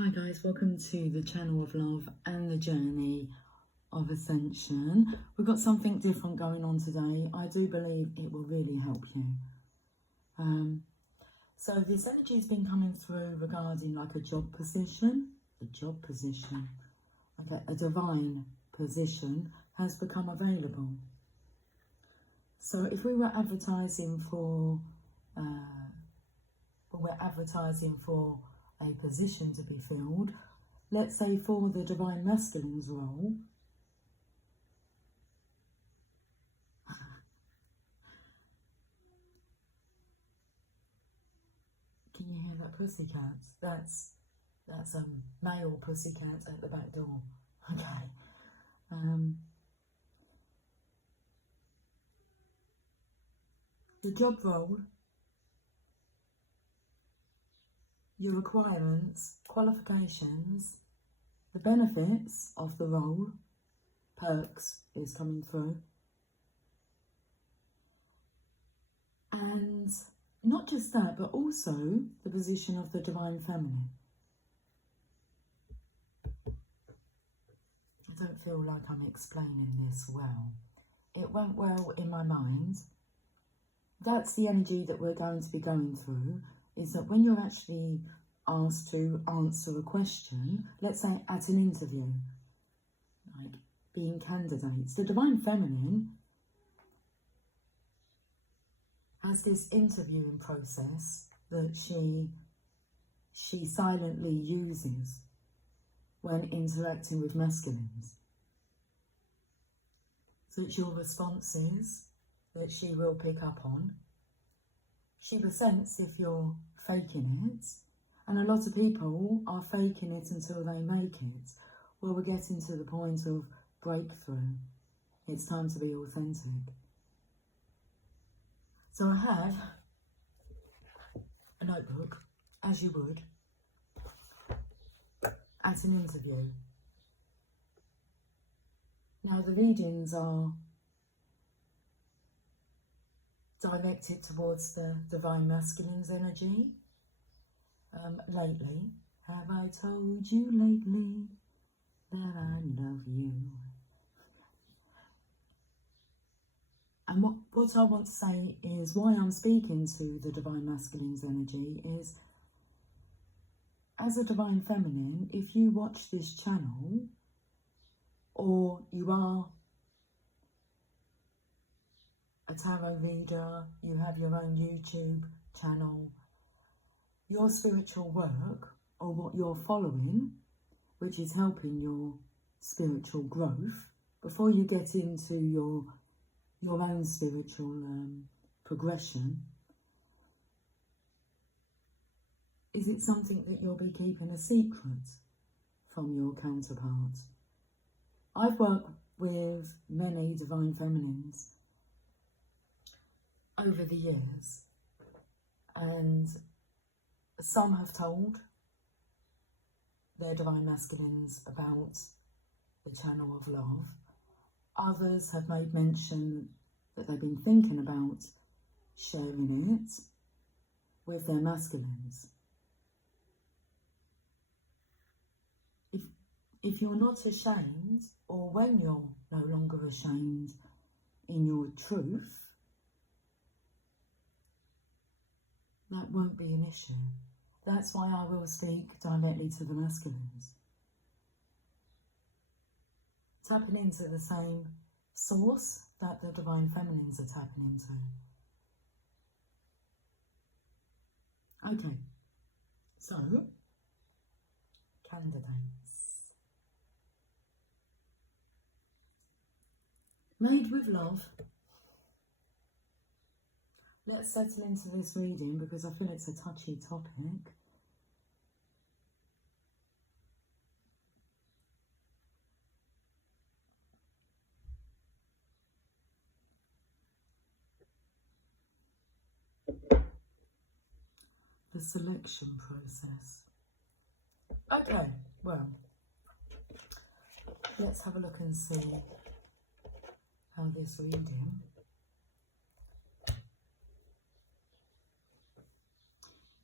Hi guys, welcome to the channel of love and the journey of ascension. We've got something different going on today. I do believe it will really help you. So this energy has been coming through regarding like a job position. Okay, a divine position has become available. So if we were advertising for a position to be filled, let's say for the divine masculine's role, can you hear that pussycat? That's a male pussycat at the back door. Okay. The job role, your requirements, qualifications, the benefits of the role, perks is coming through. And not just that, but also the position of the divine feminine. I don't feel like I'm explaining this well. It went well in my mind. That's the energy that we're going to be going through, is that when you're actually asked to answer a question, let's say at an interview, like being candidates, the divine feminine has this interviewing process that she silently uses when interacting with masculines. So it's your responses that she will pick up on. She will sense if you're faking it, and a lot of people are faking it until they make it. Well, we're getting to the point of breakthrough. It's time to be authentic. So I have a notebook, as you would, at an interview. Now the readings are directed towards the divine masculine's energy. Lately, have I told you lately that I love you? And what I want to say is why I'm speaking to the divine masculine's energy is, as a divine feminine, if you watch this channel, or you are a tarot reader, you have your own YouTube channel, your spiritual work, or what you're following, which is helping your spiritual growth, before you get into your own spiritual progression, is it something that you'll be keeping a secret from your counterpart? I've worked with many divine feminines over the years, and some have told their divine masculines about the channel of love. Others have made mention that they've been thinking about sharing it with their masculines. If you're not ashamed, or when you're no longer ashamed in your truth, that won't be an issue. That's why I will speak directly to the masculines. Tapping into the same source that the divine feminines are tapping into. Okay, so, candidates. Made with love. Let's settle into this reading because I feel it's a touchy topic. The selection process. Okay, well, let's have a look and see how this reading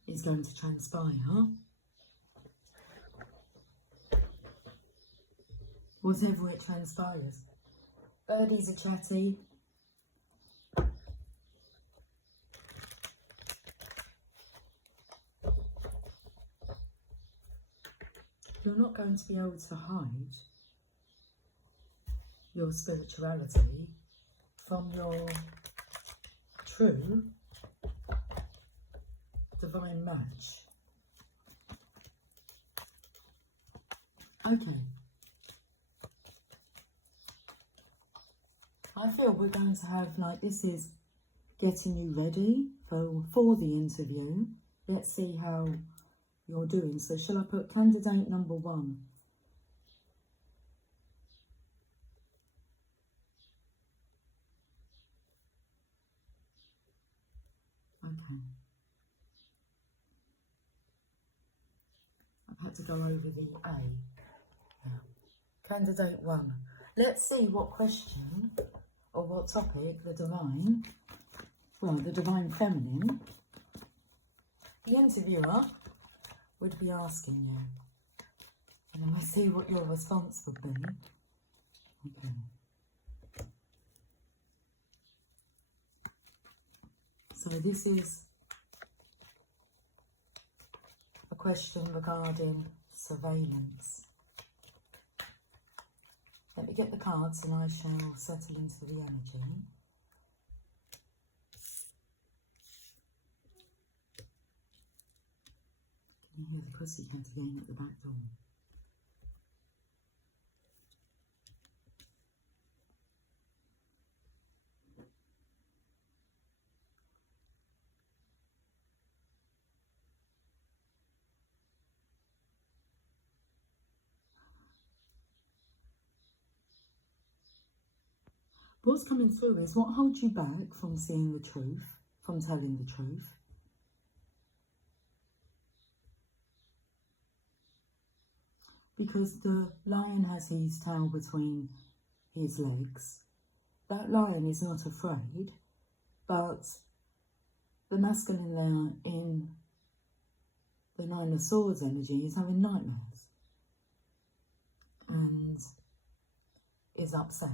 is going to transpire. whatever it transpires. Birdies are chatty. You're not going to be able to hide your spirituality from your true divine match. Okay. I feel we're going to have, like, this is getting you ready for the interview. Let's see how you're doing. So shall I put candidate number 1? Okay. I've had to go over the A. Yeah. Candidate 1. Let's see what question or what topic the divine feminine, the interviewer, would be asking you. And then we'll see what your response would be. Okay. So this is a question regarding surveillance. Let me get the cards and I shall settle into the energy. Can you hear the pussycat again at the back door? What's coming through is what holds you back from seeing the truth, from telling the truth. Because the lion has his tail between his legs. That lion is not afraid, but the masculine there in the Nine of Swords energy is having nightmares and is upset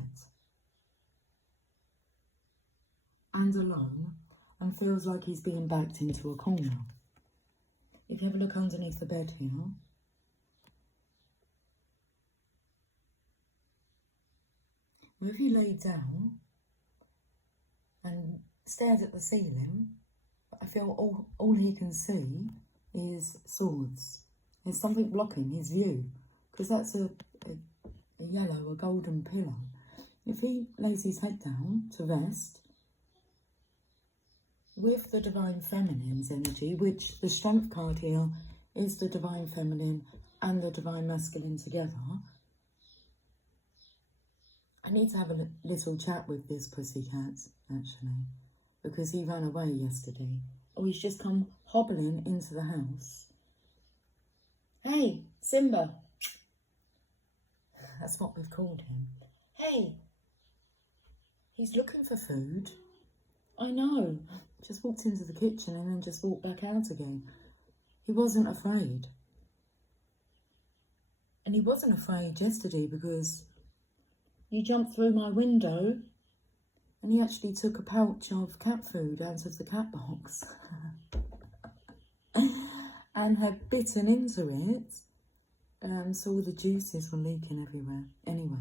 and alone and feels like he's being backed into a corner. If you have a look underneath the bed here, if he laid down and stared at the ceiling, I feel all he can see is swords. There's something blocking his view, because that's a yellow, a golden pillar. If he lays his head down to rest, with the Divine Feminine's energy, which the Strength card here is the Divine Feminine and the Divine Masculine together, I need to have a little chat with this pussycat, actually, because he ran away yesterday. Oh, he's just come hobbling into the house. Hey, Simba. That's what we've called him. Hey. He's looking for food. I know. Just walked into the kitchen and then just walked back out again. He wasn't afraid. And he wasn't afraid yesterday because he jumped through my window and he actually took a pouch of cat food out of the cat box and had bitten into it, so all the juices were leaking everywhere. Anyway,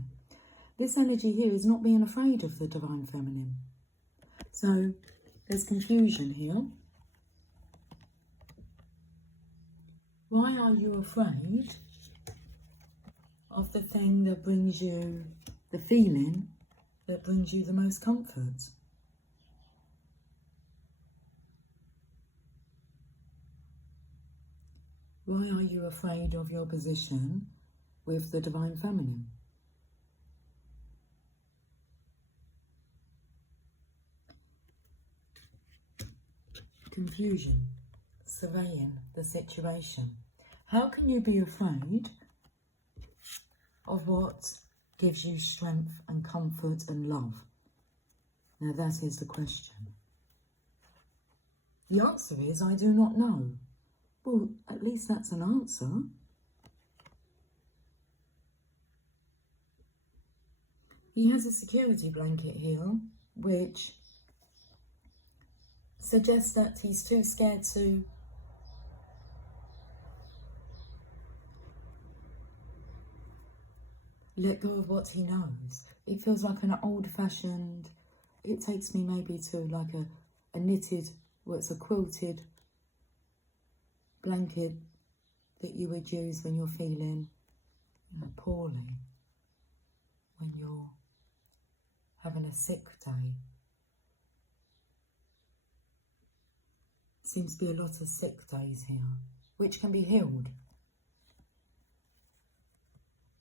this energy here is not being afraid of the Divine Feminine. So there's confusion here. Why are you afraid of the thing that brings you the feeling that brings you the most comfort? Why are you afraid of your position with the Divine Feminine? Confusion, surveying the situation. How can you be afraid of what gives you strength and comfort and love? Now that is the question. The answer is, I do not know. Well, at least that's an answer. He has a security blanket here, which suggests that he's too scared to let go of what he knows. It feels like an old-fashioned, it takes me maybe to like a knitted, well, it's a quilted blanket that you would use when you're feeling, you know, poorly, when you're having a sick day. Seems to be a lot of sick days here, which can be healed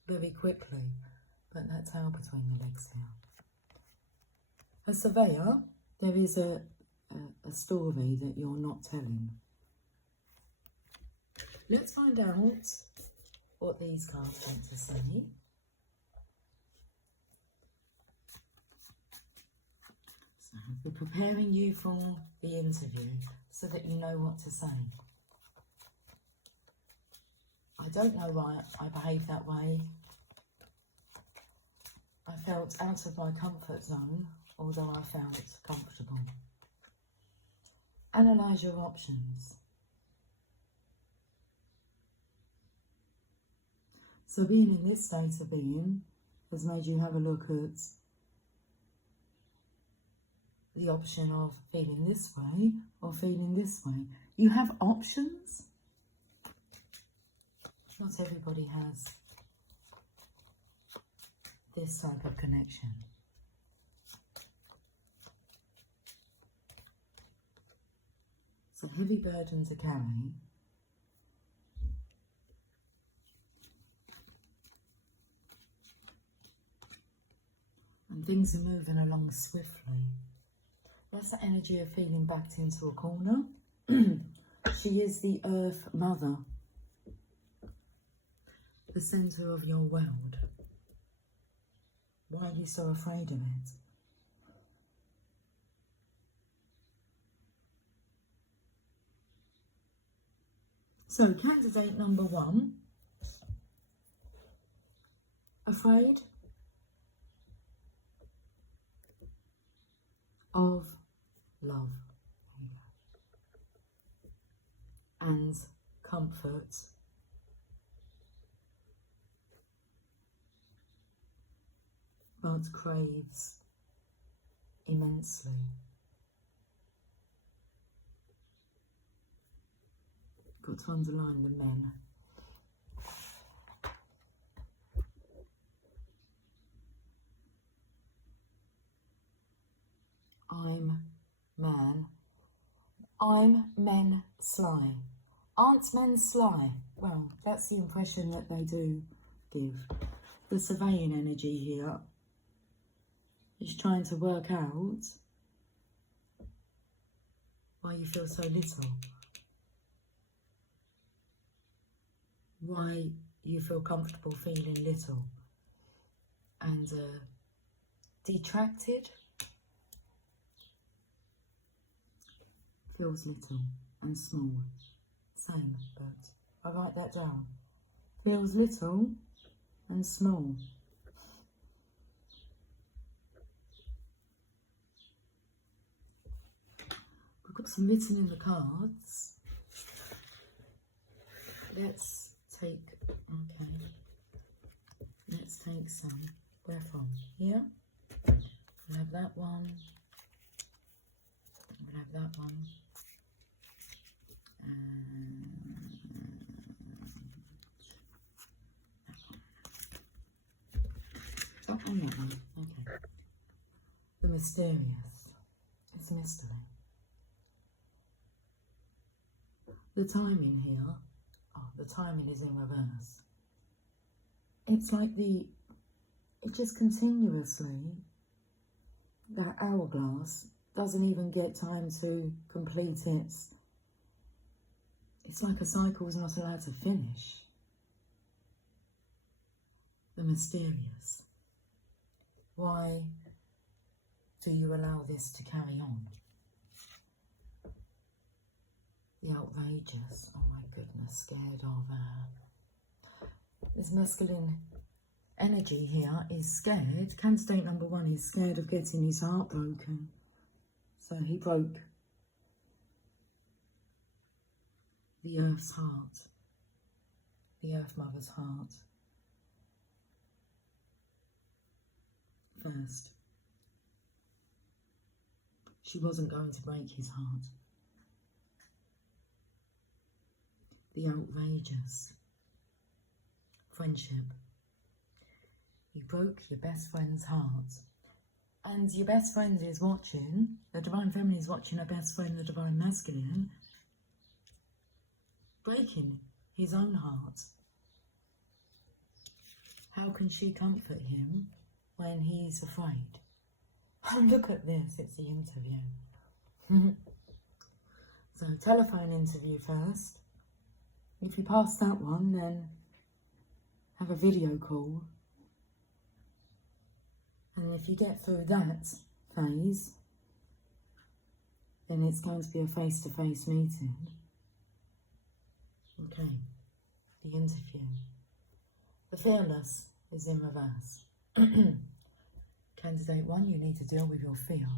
very quickly, but that's how between the legs here. A surveyor, there is a story that you're not telling. Let's find out what these cards want to say. So we're preparing you for the interview so that you know what to say. I don't know why I behaved that way. I felt out of my comfort zone, although I felt comfortable. Analyse your options. So being in this state of being has made you have a look at the option of feeling this way or feeling this way. You have options. Not everybody has this type of connection. It's a heavy burden to carry. And things are moving along swiftly. That's the energy of feeling backed into a corner. She is the Earth Mother, the centre of your world. Why are you so afraid of it? So, candidate number 1, afraid of love and comfort but craves immensely. Got to underline the men. I'm man. I'm men sly. Aren't men sly? Well, that's the impression that they do give. The surveying energy here is trying to work out why you feel so little. Why you feel comfortable feeling little and detracted. Feels little and small. Same, but I write that down. Feels little and small. We've got some written in the cards. Let's take, okay, let's take some. Where from? Here? We'll have that one. We'll have that one. That one, that one. Okay. The mysterious. It's mystery. The timing here, the timing is in reverse. It's like it just continuously, that hourglass doesn't even get time to complete its. It's like a cycle is not allowed to finish. The mysterious. Why do you allow this to carry on? The outrageous. Oh my goodness, scared of this masculine energy here is scared. Candidate number 1 is scared of getting his heart broken. So he broke the Earth's heart, the Earth Mother's heart first. She wasn't going to break his heart. The outrageous friendship. You broke your best friend's heart. And your best friend is watching, the Divine Feminine is watching her best friend, the Divine Masculine, breaking his own heart. How can she comfort him when he's afraid? Oh, look at this, it's the interview. So, telephone interview first. If you pass that one, then have a video call. And if you get through that phase, then it's going to be a face-to-face meeting. Okay, the interview. The fearless is in reverse. Candidate 1, you need to deal with your fear.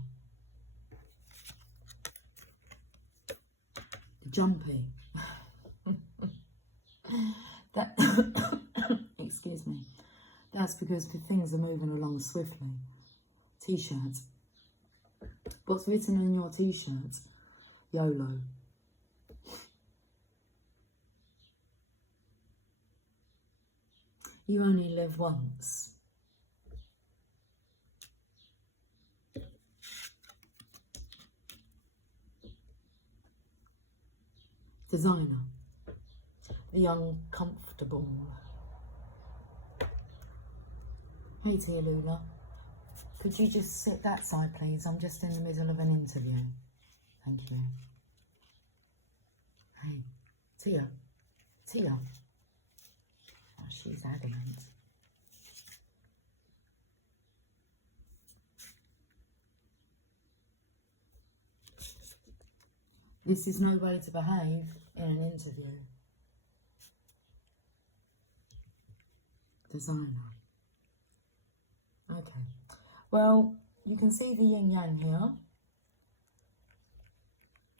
The jumpy. That excuse me. That's because things are moving along swiftly. T-shirt. What's written on your T-shirt? YOLO. You only live once. Designer. The uncomfortable. Hey Tia Lula, could you just sit that side please? I'm just in the middle of an interview. Thank you. Hey, Tia. Tia. Oh, she's adamant. This is no way to behave in an interview. Designer. Okay. Well, you can see the yin-yang here.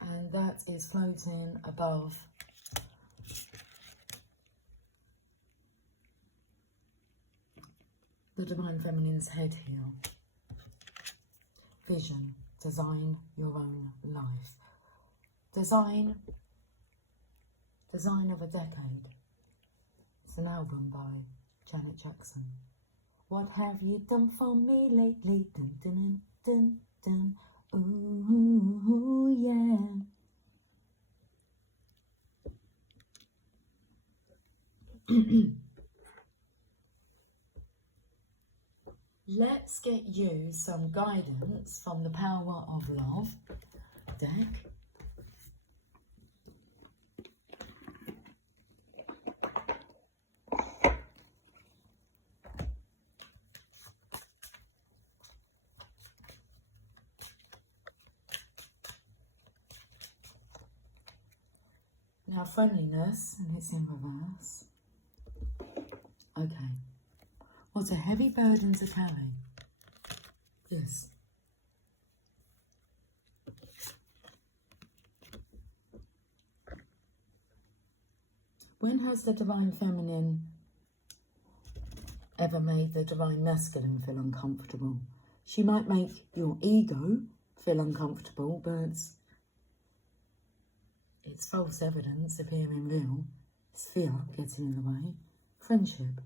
And that is floating above the Divine Feminine's head here. Vision. Design your own life. Design of a decade. It's an album by Janet Jackson. What have you done for me lately? Dun, dun, dun, dun, dun. Ooh, yeah. Let's get you some guidance from the Power of Love deck. Now friendliness, and it's in reverse. Okay. What's a heavy burden to carry? Yes. When has the Divine Feminine ever made the Divine Masculine feel uncomfortable? She might make your ego feel uncomfortable, but it's false evidence appearing real. It's fear getting in the way. Friendship.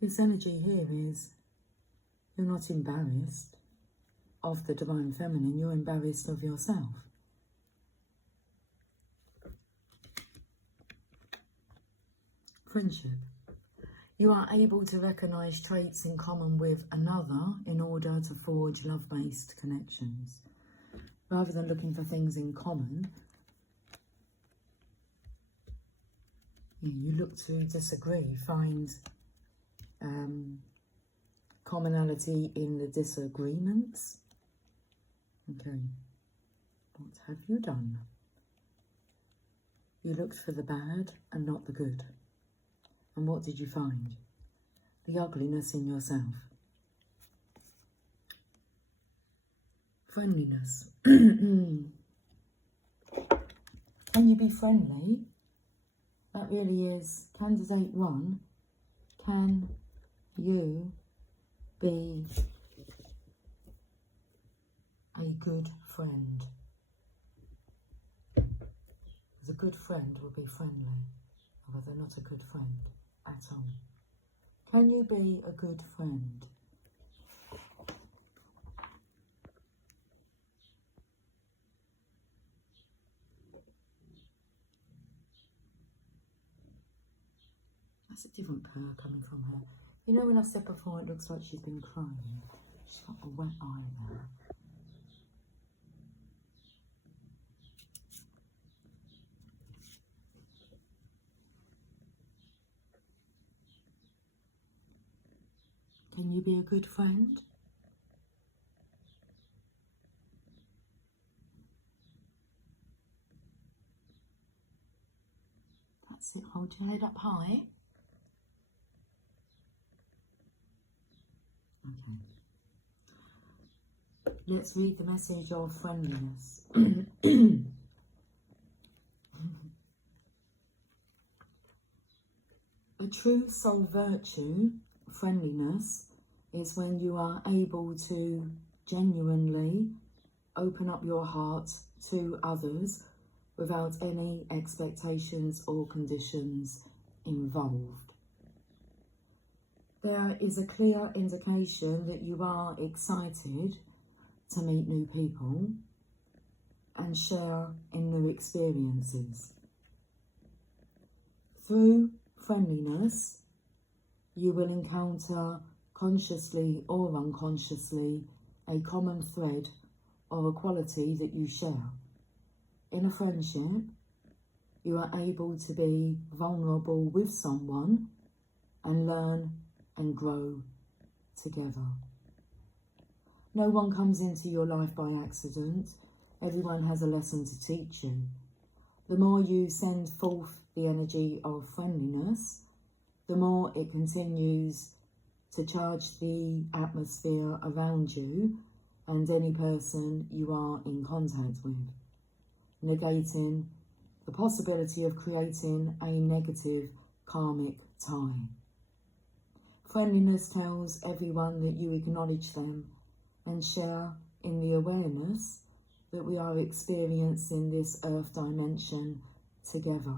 This energy here is you're not embarrassed of the Divine Feminine, you're embarrassed of yourself. Friendship. You are able to recognise traits in common with another in order to forge love-based connections. Rather than looking for things in common, you look to disagree, find commonality in the disagreements. Okay, what have you done? You looked for the bad and not the good. And what did you find? The ugliness in yourself. Friendliness. Can you be friendly? That really is candidate 1. Can you be a good friend? Because a good friend will be friendly, although they're not a good friend at all. Can you be a good friend? That's a different purr coming from her. You know, when I said before, it looks like she's been crying. She's got a wet eye there. Can you be a good friend? That's it. Hold your head up high. Okay. Let's read the message of friendliness. A true soul virtue, friendliness, is when you are able to genuinely open up your heart to others without any expectations or conditions involved. There is a clear indication that you are excited to meet new people and share in new experiences. Through friendliness, you will encounter, consciously or unconsciously, a common thread or a quality that you share. In a friendship, you are able to be vulnerable with someone and learn and grow together. No one comes into your life by accident. Everyone has a lesson to teach you. The more you send forth the energy of friendliness, the more it continues to charge the atmosphere around you and any person you are in contact with, negating the possibility of creating a negative karmic tie. Friendliness tells everyone that you acknowledge them and share in the awareness that we are experiencing this earth dimension together.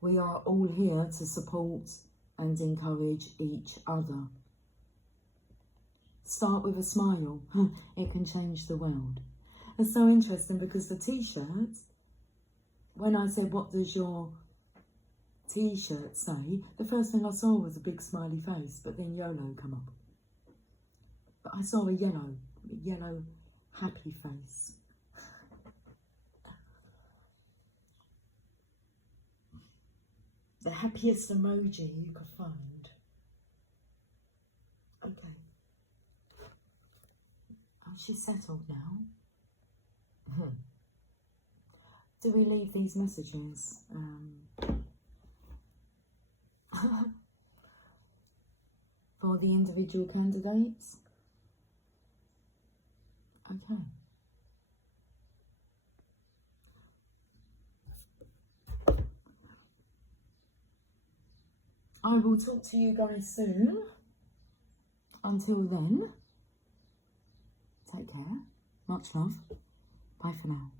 We are all here to support and encourage each other. Start with a smile. It can change the world. It's so interesting because the t-shirt, when I said, what does your t-shirt say? The first thing I saw was a big smiley face, but then YOLO come up. But I saw a yellow happy face. The happiest emoji you could find. Okay. Oh, she's settled now. Do we leave these messages? For the individual candidates? Okay. I will talk to you guys soon. Until then, take care. Much love. Bye for now.